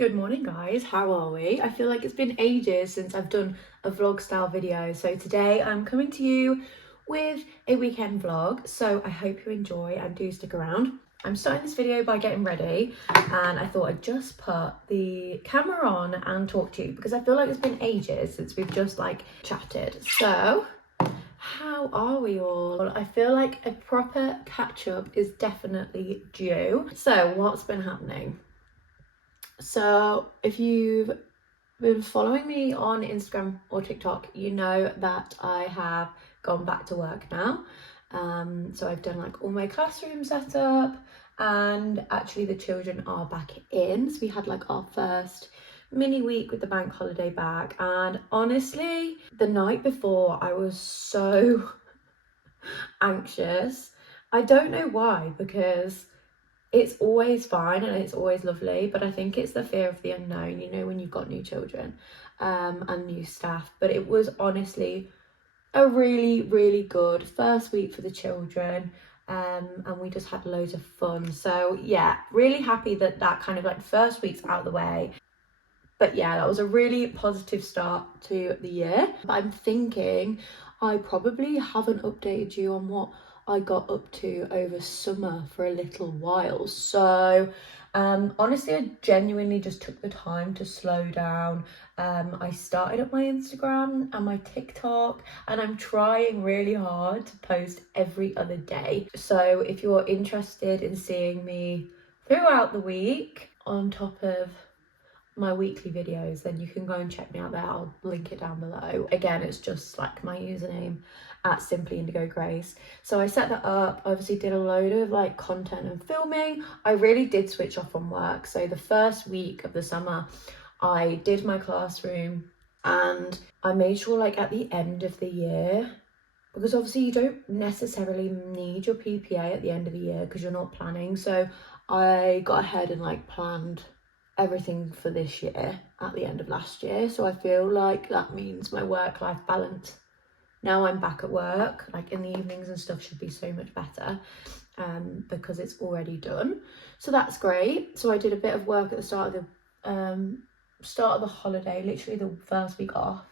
Good morning guys, how are we? I feel like it's been ages since I've done a vlog style video, so today I'm coming to you with a weekend vlog, so I hope you enjoy and do stick around. I'm starting this video by getting ready and I thought I'd just put the camera on and talk to you because I feel like it's been ages since we've just like chatted. So how are we all? I feel like a proper catch up is definitely due. So what's been happening? So if you've been following me on Instagram or TikTok, you know that I have gone back to work now. So I've done like all my classroom setup and actually the children are back in. So we had like our first mini week with the bank holiday back, and honestly, the night before I was so anxious. I don't know why, because it's always fine and it's always lovely, but I think it's the fear of the unknown, you know, when you've got new children and new staff. But it was honestly a really good first week for the children, and we just had loads of fun. So yeah, really happy that kind of like first week's out of the way. But yeah, that was a really positive start to the year. But I'm thinking I probably haven't updated you on what I got up to over summer for a little while. So honestly, I genuinely just took the time to slow down. I started up my Instagram and my TikTok, and I'm trying really hard to post every other day. So if you're interested in seeing me throughout the week on top of my weekly videos, then you can go and check me out there. I'll link it down below. Again, it's just like my username at Simply Indigo Grace. So I set that up, obviously did a load of like content and filming. I really did switch off from work. So the first week of the summer I did my classroom, and I made sure like at the end of the year, because obviously you don't necessarily need your PPA at the end of the year because you're not planning. So I got ahead and like planned everything for this year at the end of last year. So I feel like that means my work-life balance, now I'm back at work, like in the evenings and stuff, should be so much better because it's already done. So that's great. So I did a bit of work at the start of the holiday, literally the first week off,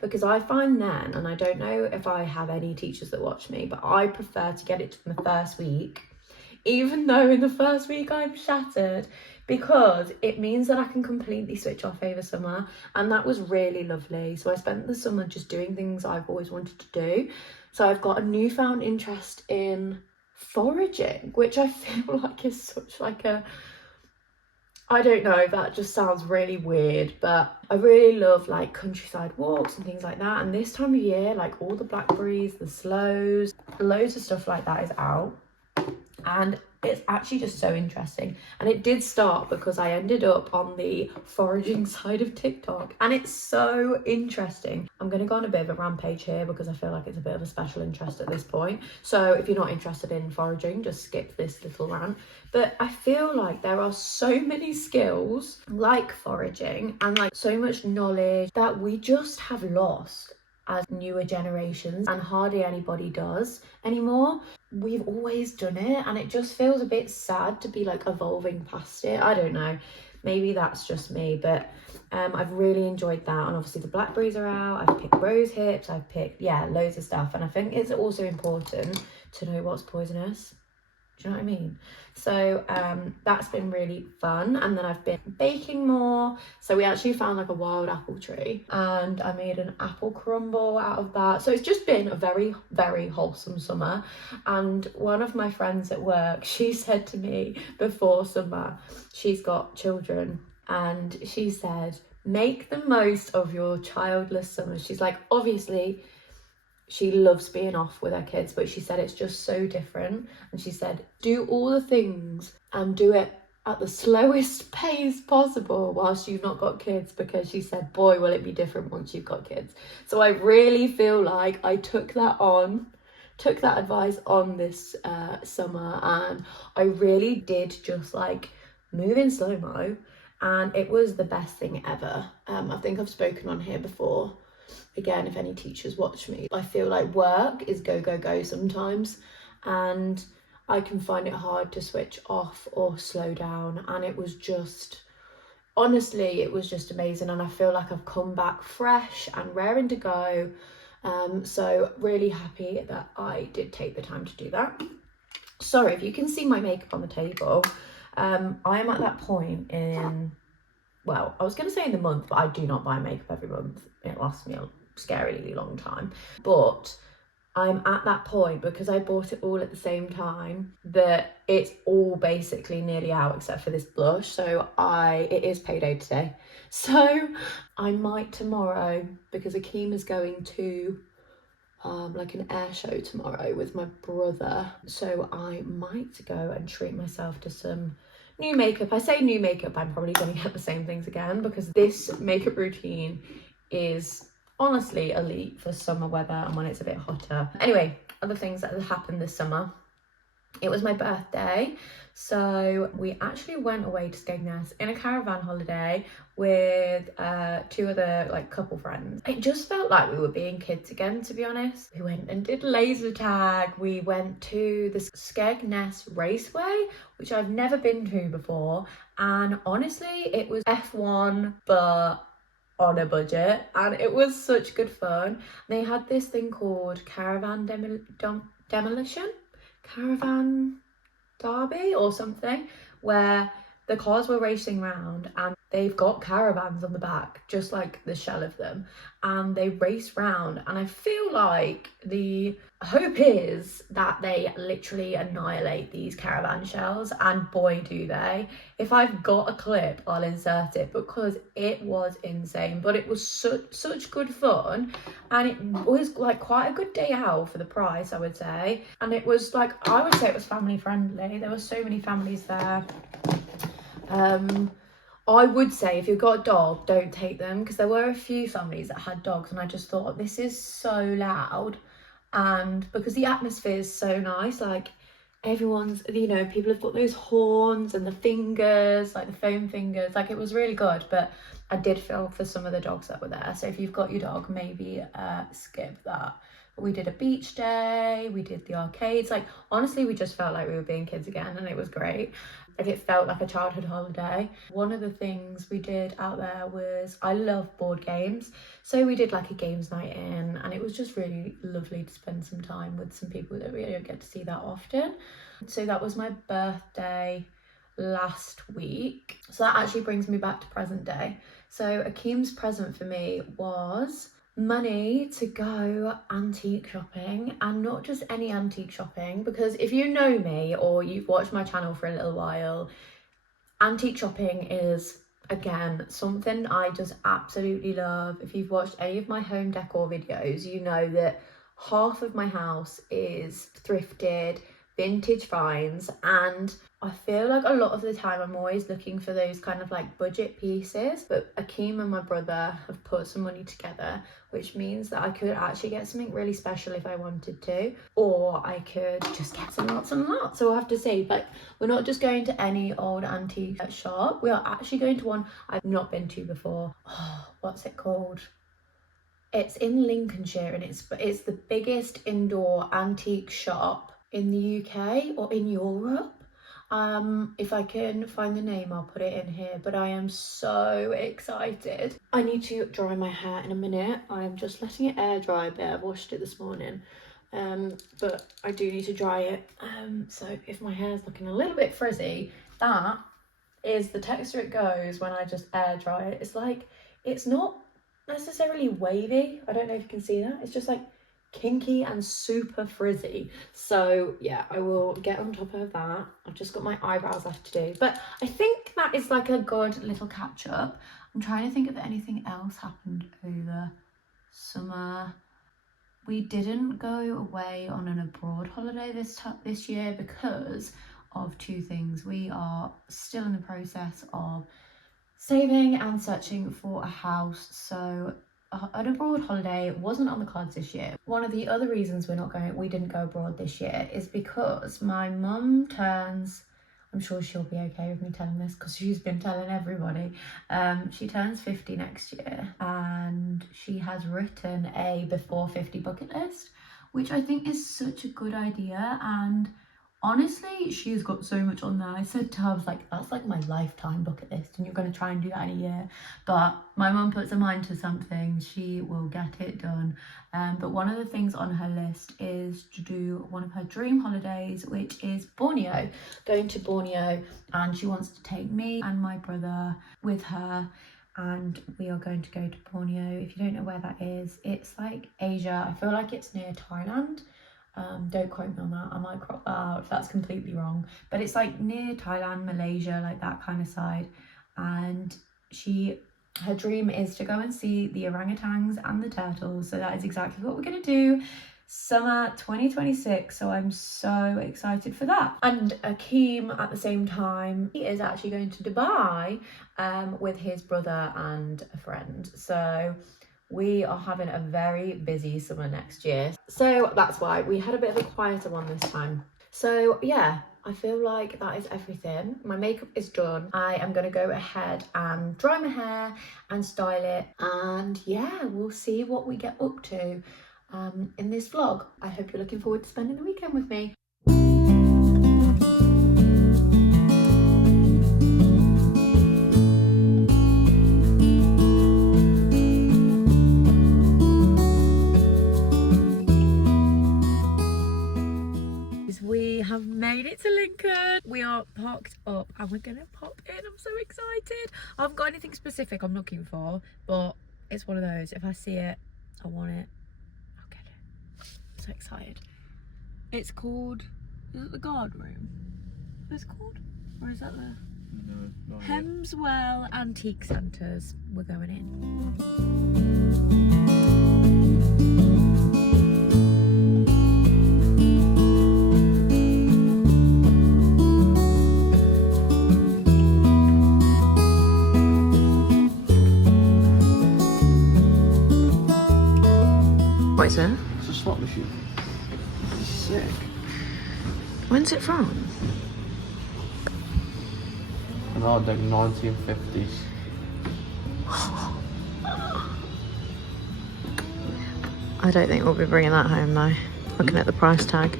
because I find then, and I don't know if I have any teachers that watch me, but I prefer to get it done the first week, even though in the first week I'm shattered, because it means that I can completely switch off over summer, and that was really lovely. So I spent the summer just doing things I've always wanted to do. So I've got a newfound interest in foraging, which I feel like is such like a, I don't know, that just sounds really weird, but I really love like countryside walks and things like that. And this time of year, like all the blackberries, the sloes, loads of stuff like that is out. And it's actually just so interesting. And it did start because I ended up on the foraging side of TikTok, and it's so interesting. I'm going to go on a bit of a rampage here because I feel like it's a bit of a special interest at this point. So if you're not interested in foraging, just skip this little rant. But I feel like there are so many skills like foraging and like so much knowledge that we just have lost as newer generations, and hardly anybody does anymore. We've always done it, and it just feels a bit sad to be like evolving past it. I don't know, maybe that's just me, but I've really enjoyed that. And obviously the blackberries are out, I've picked rose hips, I've picked loads of stuff, and I think it's also important to know what's poisonous. Do you know what I mean? So that's been really fun. And then I've been baking more. So we actually found like a wild apple tree, and I made an apple crumble out of that. So it's just been a very wholesome summer. And one of my friends at work, she said to me before summer, she's got children, and she said, make the most of your childless summer. She's like, obviously she loves being off with her kids, but she said it's just so different. And she said, do all the things and do it at the slowest pace possible whilst you've not got kids, because she said, boy, will it be different once you've got kids. So I really feel like I took that advice on this summer, and I really did just like move in slow-mo, and it was the best thing ever. I think I've spoken on here before. Again, if any teachers watch me, I feel like work is go sometimes, and I can find it hard to switch off or slow down. And it was just honestly, it was just amazing, and I feel like I've come back fresh and raring to go. So really happy that I did take the time to do that. Sorry if you can see my makeup on the table. I am at that point in, well, I was going to say in the month, but I do not buy makeup every month. It lasts me a scarily long time. But I'm at that point, because I bought it all at the same time, that it's all basically nearly out except for this blush. So it is payday today. So I might tomorrow, because Akeem is going to like an air show tomorrow with my brother. So I might go and treat myself to some new makeup. I say new makeup, I'm probably going to get the same things again, because this makeup routine is honestly elite for summer weather and when it's a bit hotter. Anyway, other things that have happened this summer. It was my birthday, so we actually went away to Skegness in a caravan holiday with 2 other like couple friends. It just felt like we were being kids again, to be honest. We went and did laser tag. We went to the Skegness Raceway, which I've never been to before, and honestly it was F1 but on a budget, and it was such good fun. They had this thing called caravan derby or something, where the cars were racing around and they've got caravans on the back, just like the shell of them, and they race round. And I feel like the hope is that they literally annihilate these caravan shells, and boy do they. If I've got a clip, I'll insert it, because it was insane. But it was such good fun, and it was like quite a good day out for the price, I would say. And it was like, I would say it was family friendly. There were so many families there. I would say if you've got a dog, don't take them, because there were a few families that had dogs, and I just thought, this is so loud. And because the atmosphere is so nice, like everyone's, you know, people have got those horns and the fingers, like the foam fingers, like it was really good. But I did feel for some of the dogs that were there, so if you've got your dog, maybe skip that. But we did a beach day, we did the arcades, like honestly we just felt like we were being kids again, and it was great. Like it felt like a childhood holiday. One of the things we did out there was, I love board games, so we did like a games night in, and it was just really lovely to spend some time with some people that we don't get to see that often. So that was my birthday last week. So that actually brings me back to present day. So Akeem's present for me was money to go antique shopping, and not just any antique shopping, because if you know me or you've watched my channel for a little while, antique shopping is again something I just absolutely love. If you've watched any of my home decor videos, you know that half of my house is thrifted vintage finds, and I feel like a lot of the time I'm always looking for those kind of like budget pieces. But Akeem and my brother have put some money together, which means that I could actually get something really special if I wanted to, or I could just get some lots and lots. So we'll have to see. But we're not just going to any old antique shop, we are actually going to one I've not been to before. Oh, what's it called? It's in Lincolnshire, and it's the biggest indoor antique shop in the UK or in Europe. If I can find the name, I'll put it in here, but I am so excited. I need to dry my hair in a minute. I'm just letting it air dry a bit. I've washed it this morning, but I do need to dry it. So if my hair is looking a little bit frizzy, that is the texture it goes when I just air dry it. It's like, it's not necessarily wavy. I don't know if you can see that. It's just like kinky and super frizzy. So yeah, I will get on top of that. I've just got my eyebrows left to do, but I think that is like a good little catch up. I'm trying to think if anything else happened over summer. We didn't go away on an abroad holiday this year because of 2 things. We are still in the process of saving and searching for a house, so an abroad holiday wasn't on the cards this year. One of the other reasons we didn't go abroad this year is because my mum turns, I'm sure she'll be okay with me telling this because she's been telling everybody, she turns 50 next year, and she has written a before 50 bucket list, which I think is such a good idea. And Honestly, she's got so much on there. I said to her, I was like, that's like my lifetime bucket list and you're going to try and do that in a year. But my mum puts her mind to something, she will get it done. But one of the things on her list is to do one of her dream holidays, which is Borneo. Going to Borneo, and she wants to take me and my brother with her. And we are going to go to Borneo. If you don't know where that is, it's like Asia. I feel like it's near Thailand. Don't quote me on that, I might crop that out if that's completely wrong, but it's like near Thailand, Malaysia, like that kind of side. And her dream is to go and see the orangutans and the turtles, so that is exactly what we're going to do summer 2026. So I'm so excited for that. And Akeem at the same time, he is actually going to Dubai with his brother and a friend, so we are having a very busy summer next year. So that's why we had a bit of a quieter one this time. So yeah, I feel like that is everything. My makeup is done. I am going to go ahead and dry my hair and style it. And yeah, we'll see what we get up to in this vlog. I hope you're looking forward to spending the weekend with me. We have made it to Lincoln. We are parked up and we're gonna pop in. I'm so excited. I haven't got anything specific I'm looking for, but it's one of those, if I see it, I want it, I'll get it. I'm so excited. It's called, is it the guard room? What's it called? Or is that the no, Hemswell Antique Centres? We're going in. What is it? It's a slot machine. Sick. When's it from? No, like 1950s. I don't think we'll be bringing that home though, looking at the price tag.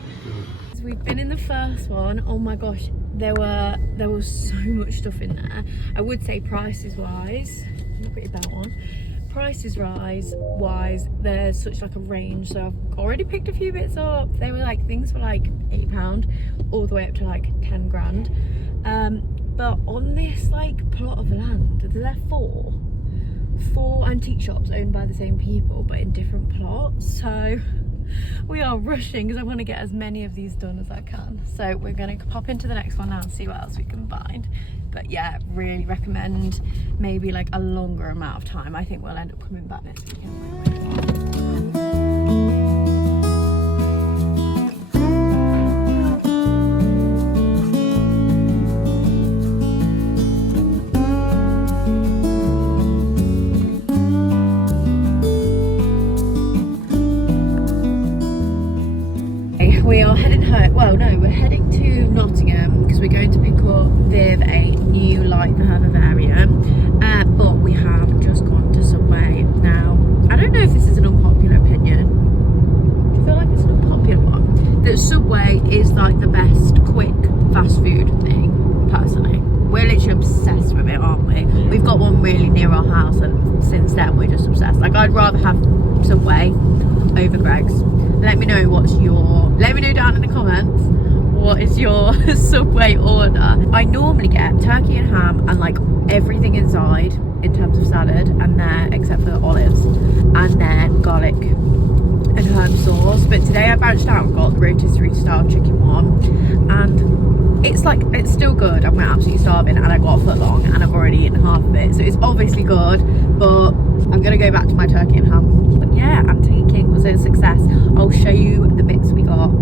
So we've been in the first one. Oh my gosh, there was so much stuff in there. I would say prices wise, look at that one. Prices wise, there's such like a range, so I've already picked a few bits up. They were like, things for like £8 all the way up to like 10 grand. But on this like plot of land, there are four antique shops owned by the same people but in different plots, so we are rushing because I want to get as many of these done as I can. So we're going to pop into the next one now and see what else we can find. But yeah, really recommend maybe like a longer amount of time. I think we'll end up coming back next weekend. We are heading home. Well, no, we're heading to Nottingham because we're going to pick up Viv a new light for her vivarium. But we have just gone to Subway now. I don't know if this is an unpopular opinion. Do you feel like it's an unpopular one? That Subway is like the best quick fast food thing, personally. We're literally obsessed with it, aren't we? We've got one really near our house, and since then we're just obsessed. Like, I'd rather have Subway over Greg's. Let me know down in the comments what is your Subway order. I normally get turkey and ham and like everything inside in terms of salad, and then except for the olives, and then garlic and herb sauce. But today I branched out and got the rotisserie style chicken one, and it's still good, and we're absolutely starving, and I got a foot long and I've already eaten half of it, so it's obviously good, but I'm gonna go back to my turkey and ham. But yeah, antiquing was a success. I'll show you the bits we got.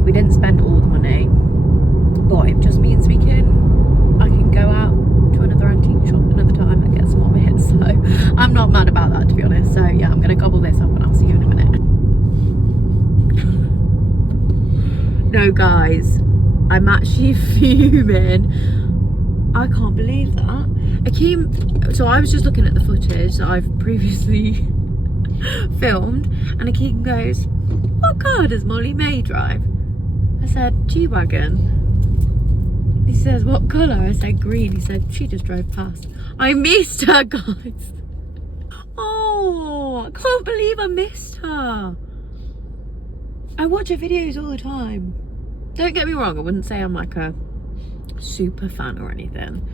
We didn't spend all the money, but it just means I can go out to another antique shop another time and get some more bits, so I'm not mad about that, to be honest. So yeah, I'm gonna gobble this up and I'll see you in a minute. No guys, I'm actually fuming. I can't believe that. Akeem, so I was just looking at the footage that I've previously filmed, and Akeem goes, what car does Molly May drive? I said, G-Wagon. He says, what colour? I said, green. He said, she just drove past. I missed her, guys. Oh, I can't believe I missed her. I watch her videos all the time. Don't get me wrong, I wouldn't say I'm like a super fan or anything.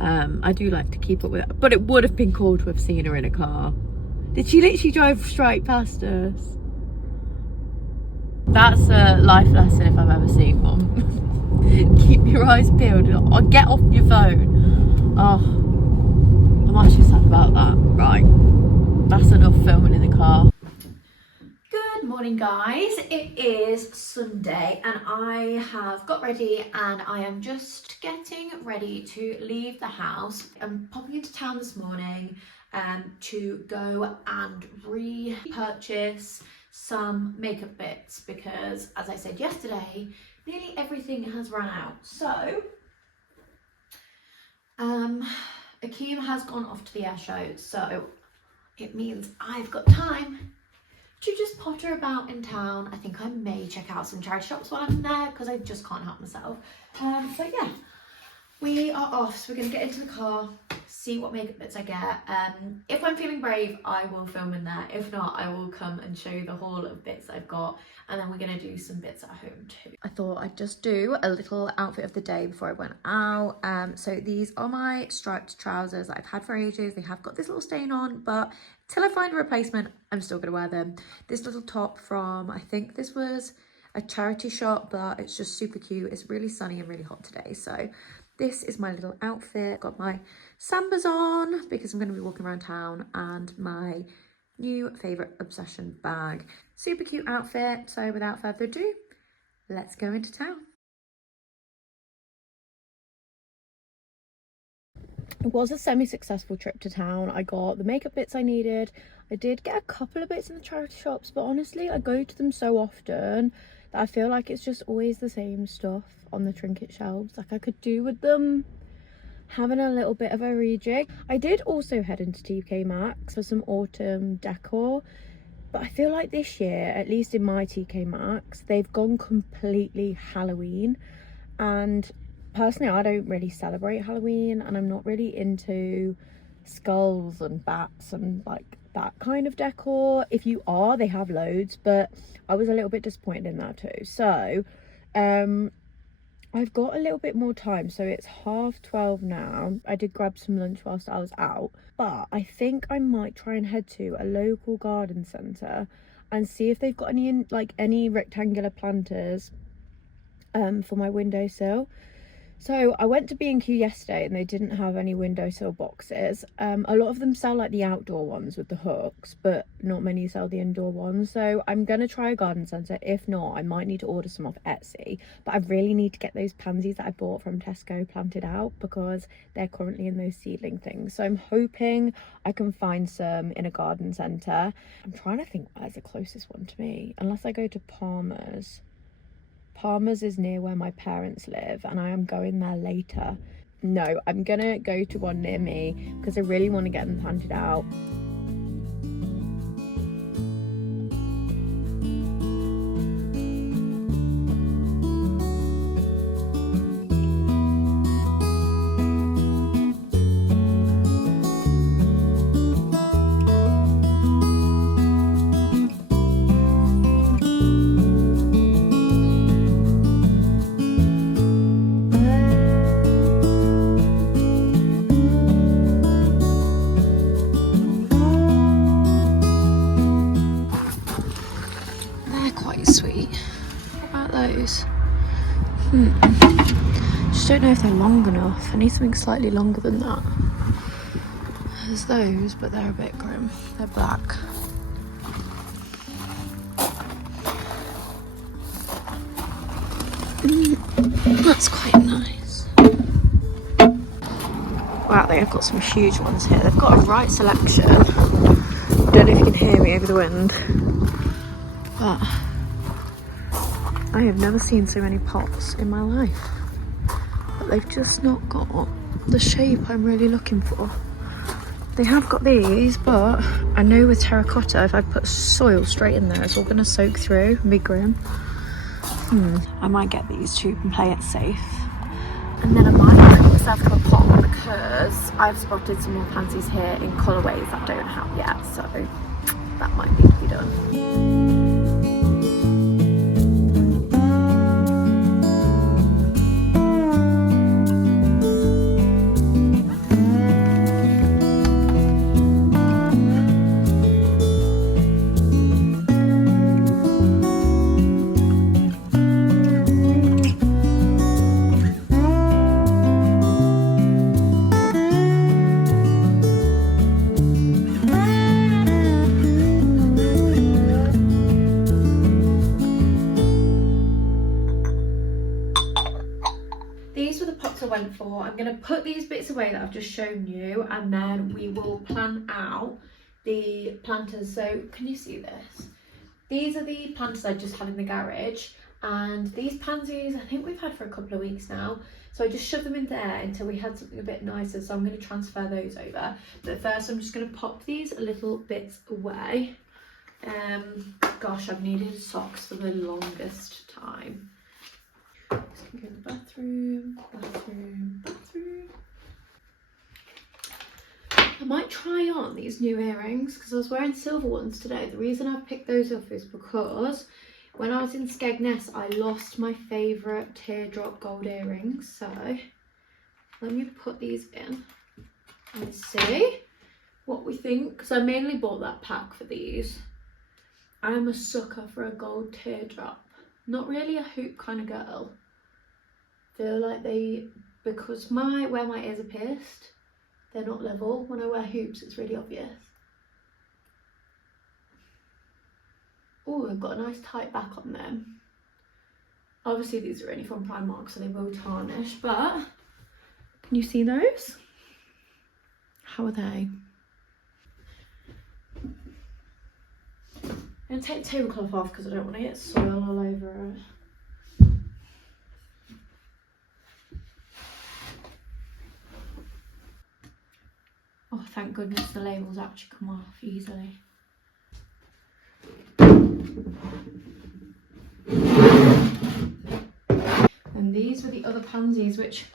I do like to keep up with it, but it would have been cool to have seen her in a car. Did she literally drive straight past us? That's a life lesson if I've ever seen one. Keep your eyes peeled or get off your phone. Oh, I'm actually sad about that. Right, that's enough filming in the car. Good morning, guys. It is Sunday and I have got ready and I am just getting ready to leave the house. I'm popping into town this morning to go and repurchase some makeup bits because, as I said yesterday, nearly everything has run out. So Akeem has gone off to the air show, so it means I've got time to just potter about in town. I think I may check out some charity shops while I'm there because I just can't help myself. But yeah, we are off, so we're gonna get into the car, see what makeup bits I get. If I'm feeling brave, I will film in there. If not, I will come and show you the haul of bits I've got, and then we're gonna do some bits at home too. I thought I'd just do a little outfit of the day before I went out. So these are my striped trousers that I've had for ages. They have got this little stain on, but till I find a replacement, I'm still gonna wear them. This little top from, I think this was a charity shop, but it's just super cute. It's really sunny and really hot today, so this is my little outfit. Got my Sambas on because I'm going to be walking around town, and my new favourite obsession bag. Super cute outfit. So without further ado, let's go into town. It was a semi-successful trip to town. I got the makeup bits I needed. I did get a couple of bits in the charity shops, but honestly, I go to them so often that I feel like it's just always the same stuff on the trinket shelves. Like, I could do with them having a little bit of a rejig. I did also head into TK Maxx for some autumn decor, but I feel like this year, at least in my TK Maxx, they've gone completely Halloween, and personally I don't really celebrate Halloween, and I'm not really into skulls and bats and like that kind of decor. If you are, they have loads, but I was a little bit disappointed in that too. So I've got a little bit more time, so it's 12:30 now. I did grab some lunch whilst I was out, but I think I might try and head to a local garden centre and see if they've got any rectangular planters for my windowsill. So I went to B&Q yesterday and they didn't have any windowsill boxes. A lot of them sell like the outdoor ones with the hooks, but not many sell the indoor ones. So I'm going to try a garden centre. If not, I might need to order some off Etsy. But I really need to get those pansies that I bought from Tesco planted out because they're currently in those seedling things. So I'm hoping I can find some in a garden centre. I'm trying to think where's the closest one to me, unless I go to Palmer's. Palmer's is near where my parents live and I am going there later. No, I'm gonna go to one near me because I really want to get them planted out. Sweet. What about those? Just don't know if they're long enough. I need something slightly longer than that. There's those, but they're a bit grim. They're black. That's quite nice. Wow, they have got some huge ones here. They've got a right selection. I don't know if you can hear me over the wind, but I have never seen so many pots in my life, but they've just not got the shape I'm really looking for. They have got these, but I know with terracotta, if I put soil straight in there, it's all going to soak through and be grim. I might get these two and play it safe. And then I might put myself to a pot because I've spotted some more pansies here in colourways that I don't have yet, so that might need to be done. These were the pots I went for. I'm going to put these bits away that I've just shown you, and then we will plan out the planters. So can you see this? These are the planters I just had in the garage, and these pansies I think we've had for a couple of weeks now. So I just shoved them in there until we had something a bit nicer. So I'm going to transfer those over. But first I'm just going to pop these little bits away. Gosh, I've needed socks for the longest time. Just gonna go in the bathroom. I might try on these new earrings because I was wearing silver ones today. The reason I picked those up is because when I was in Skegness, I lost my favourite teardrop gold earrings. So let me put these in and see what we think. Because I mainly bought that pack for these. I'm a sucker for a gold teardrop. Not really a hoop kind of girl. Feel like because where my ears are pierced, they're not level. When I wear hoops, it's really obvious. Oh, I've got a nice tight back on them. Obviously these are only from Primark, so they will tarnish, but can you see those? How are they? I'm going to take the tablecloth off because I don't want to get soil all over it. Oh, thank goodness the labels actually come off easily. And these were the other pansies, which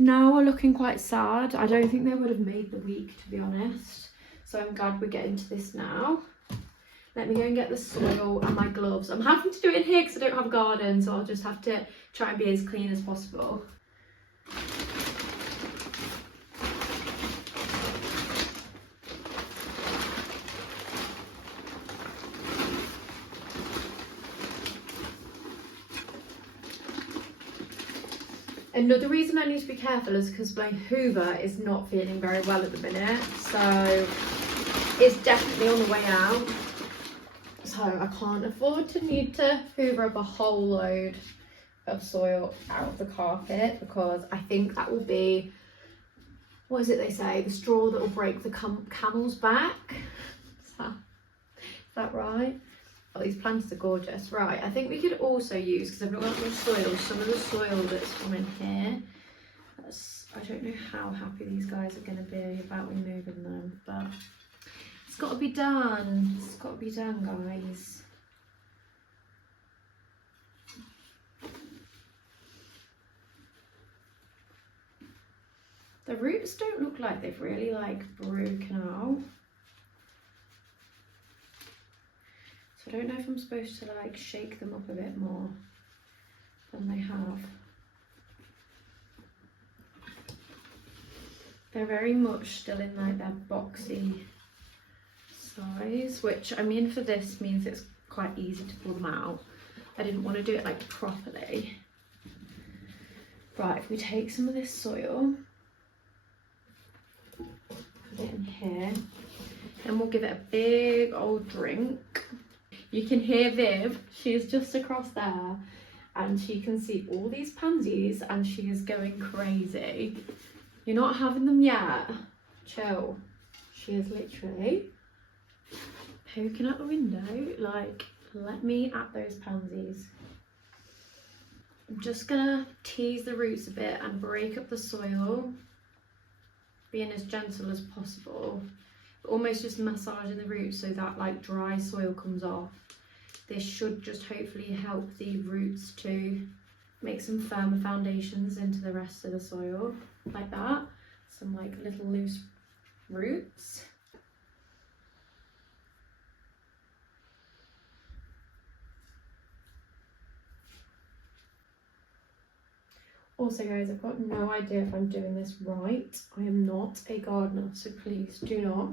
now are looking quite sad. I don't think they would have made the week, to be honest. So I'm glad we're getting to this now. Let me go and get the soil and my gloves. I'm having to do it in here because I don't have a garden, so I'll just have to try and be as clean as possible. Another reason I need to be careful is because my Hoover is not feeling very well at the minute, so it's definitely on the way out. So I can't afford to need to Hoover up a whole load of soil out of the carpet, because I think that will be, what is it they say, the straw that will break the camel's back. Is that right? Oh, these plants are gorgeous. Right, I think we could also use, because I've not got much soil, some of the soil that's from in here. I don't know how happy these guys are going to be about me moving them, but it's got to be done. It's got to be done, guys. The roots don't look like they've really broken out. So I don't know if I'm supposed to shake them up a bit more than they have. They're very much still in their boxy size, which I mean for this means it's quite easy to pull them out. I didn't want to do it properly. Right, if we take some of this soil, put it in here, then we'll give it a big old drink. You can hear Viv, she's just across there, and she can see all these pansies and she is going crazy. You're not having them yet? Chill. She is literally poking out the window let me at those pansies. I'm just gonna tease the roots a bit and break up the soil, being as gentle as possible. Almost just massaging the roots so that dry soil comes off. This should just hopefully help the roots to make some firmer foundations into the rest of the soil, like that. Some like little loose roots. Also guys, I've got no idea if I'm doing this right. I am not a gardener, so please do not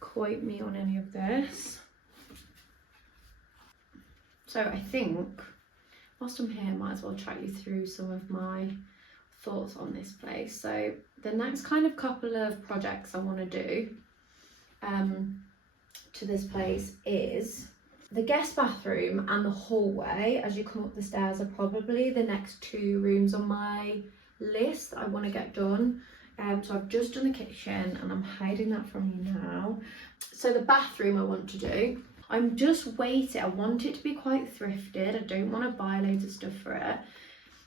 quote me on any of this. So I think, whilst I'm here, I might as well chat you through some of my thoughts on this place. So the next kind of couple of projects I want to do to this place is the guest bathroom and the hallway as you come up the stairs are probably the next 2 rooms on my list I want to get done. So I've just done the kitchen and I'm hiding that from you now. So the bathroom I want to do. I'm just waiting. I want it to be quite thrifted. I don't want to buy loads of stuff for it.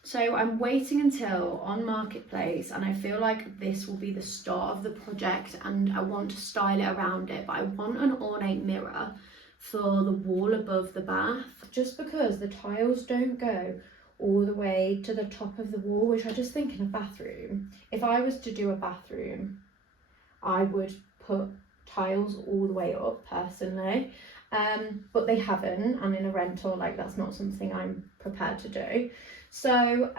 So I'm waiting until on Marketplace, and I feel like this will be the start of the project, and I want to style it around it, but I want an ornate mirror for the wall above the bath, just because the tiles don't go all the way to the top of the wall, which I just think in a bathroom, if I was to do a bathroom, I would put tiles all the way up personally, but they haven't, and in a rental, like, that's not something I'm prepared to do. So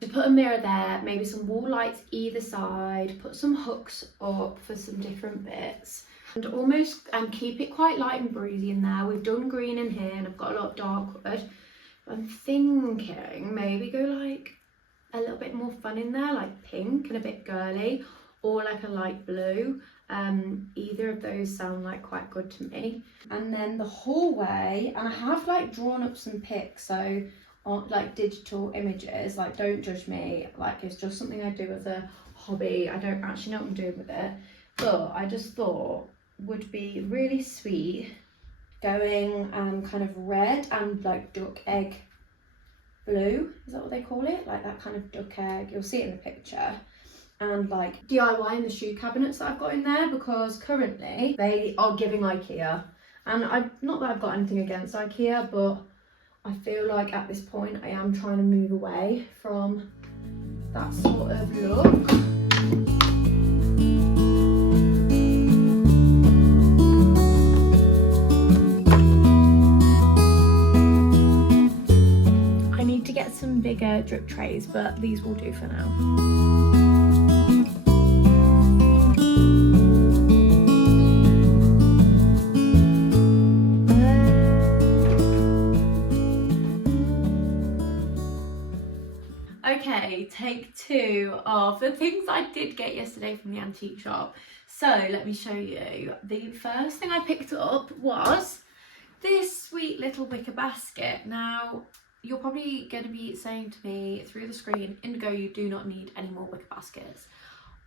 to put a mirror there, maybe some wall lights either side, put some hooks up for some different bits, and almost keep it quite light and breezy in there. We've done green in here and I've got a lot of dark wood. I'm thinking maybe go like a little bit more fun in there, like pink and a bit girly, or like a light blue. Either of those sound like quite good to me. And then the hallway, and I have like drawn up some pics, so on like digital images, like don't judge me, like it's just something I do as a hobby. I don't actually know what I'm doing with it, but I just thought would be really sweet going kind of red and like duck egg blue, is that what they call it, like that kind of duck egg, you'll see it in the picture, and like DIY in the shoe cabinets that I've got in there, because currently they are giving IKEA, and I not that I've got anything against IKEA, but I feel like at this point I am trying to move away from that sort of look. I need to get some bigger drip trays, but these will do for now. Okay, take 2 of the things I did get yesterday from the antique shop. So let me show you. The first thing I picked up was this sweet little wicker basket. Now, you're probably going to be saying to me through the screen, Indigo, you do not need any more wicker baskets.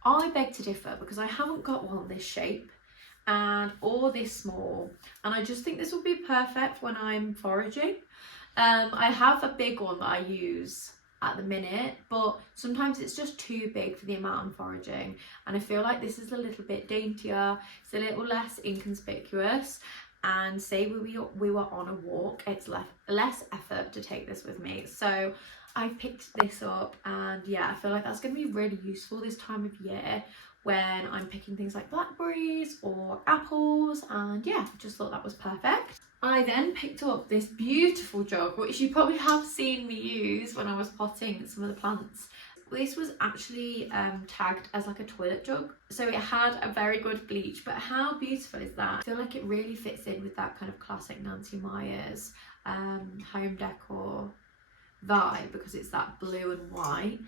I beg to differ, because I haven't got one this shape or this small, and I just think this will be perfect when I'm foraging. I have a big one that I use at the minute, but sometimes it's just too big for the amount I'm foraging, and I feel like this is a little bit daintier, it's a little less inconspicuous, and say we were on a walk, it's less effort to take this with me. So I picked this up, and yeah, I feel like that's going to be really useful this time of year when I'm picking things like blackberries or apples, and yeah, just thought that was perfect. I then picked up this beautiful jug, which you probably have seen me use when I was potting some of the plants. This was actually tagged as like a toilet jug, so it had a very good bleach, but how beautiful is that? I feel like it really fits in with that kind of classic Nancy Myers home decor vibe, because it's that blue and white.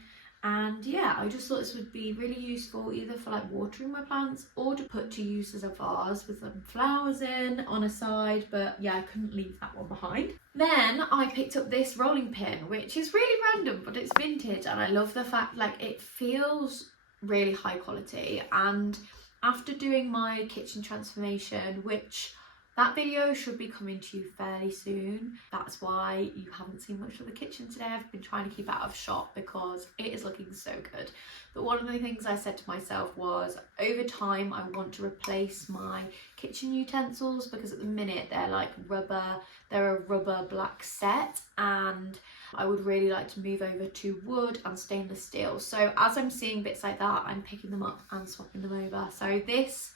And yeah, I just thought this would be really useful either for like watering my plants or to put to use as a vase with some flowers in on a side, but yeah, I couldn't leave that one behind. Then I picked up this rolling pin, which is really random, but it's vintage, and I love the fact like it feels really high quality. And after doing my kitchen transformation, which That video should be coming to you fairly soon. That's why you haven't seen much of the kitchen today. I've been trying to keep out of shot because it is looking so good. But one of the things I said to myself was, over time I want to replace my kitchen utensils, because at the minute they're like rubber, they're a rubber black set, and I would really like to move over to wood and stainless steel. So as I'm seeing bits like that, I'm picking them up and swapping them over. So this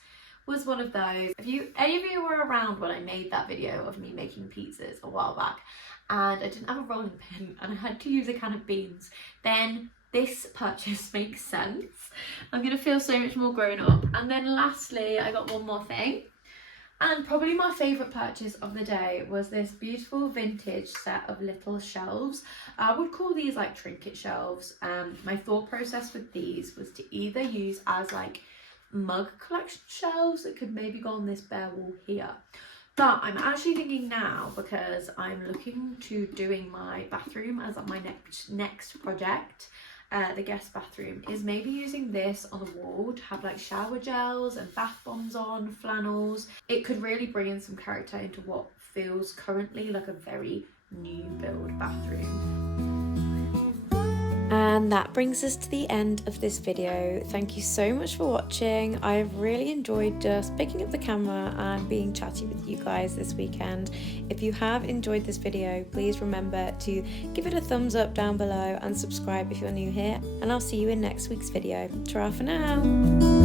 was one of those. If any of you were around when I made that video of me making pizzas a while back, and I didn't have a rolling pin and I had to use a can of beans, then this purchase makes sense. I'm gonna feel so much more grown up. And then lastly, I got one more thing. And probably my favourite purchase of the day was this beautiful vintage set of little shelves. I would call these like trinket shelves. My thought process with these was to either use as like mug collection shelves that could maybe go on this bare wall here. But I'm actually thinking now, because I'm looking to doing my bathroom as my next project, the guest bathroom, is maybe using this on the wall to have like shower gels and bath bombs on, flannels. It could really bring in some character into what feels currently like a very new build bathroom. And that brings us to the end of this video. Thank you so much for watching. I've really enjoyed just picking up the camera and being chatty with you guys this weekend. If you have enjoyed this video, please remember to give it a thumbs up down below and subscribe if you're new here, and I'll see you in next week's video. Ta-ra for now.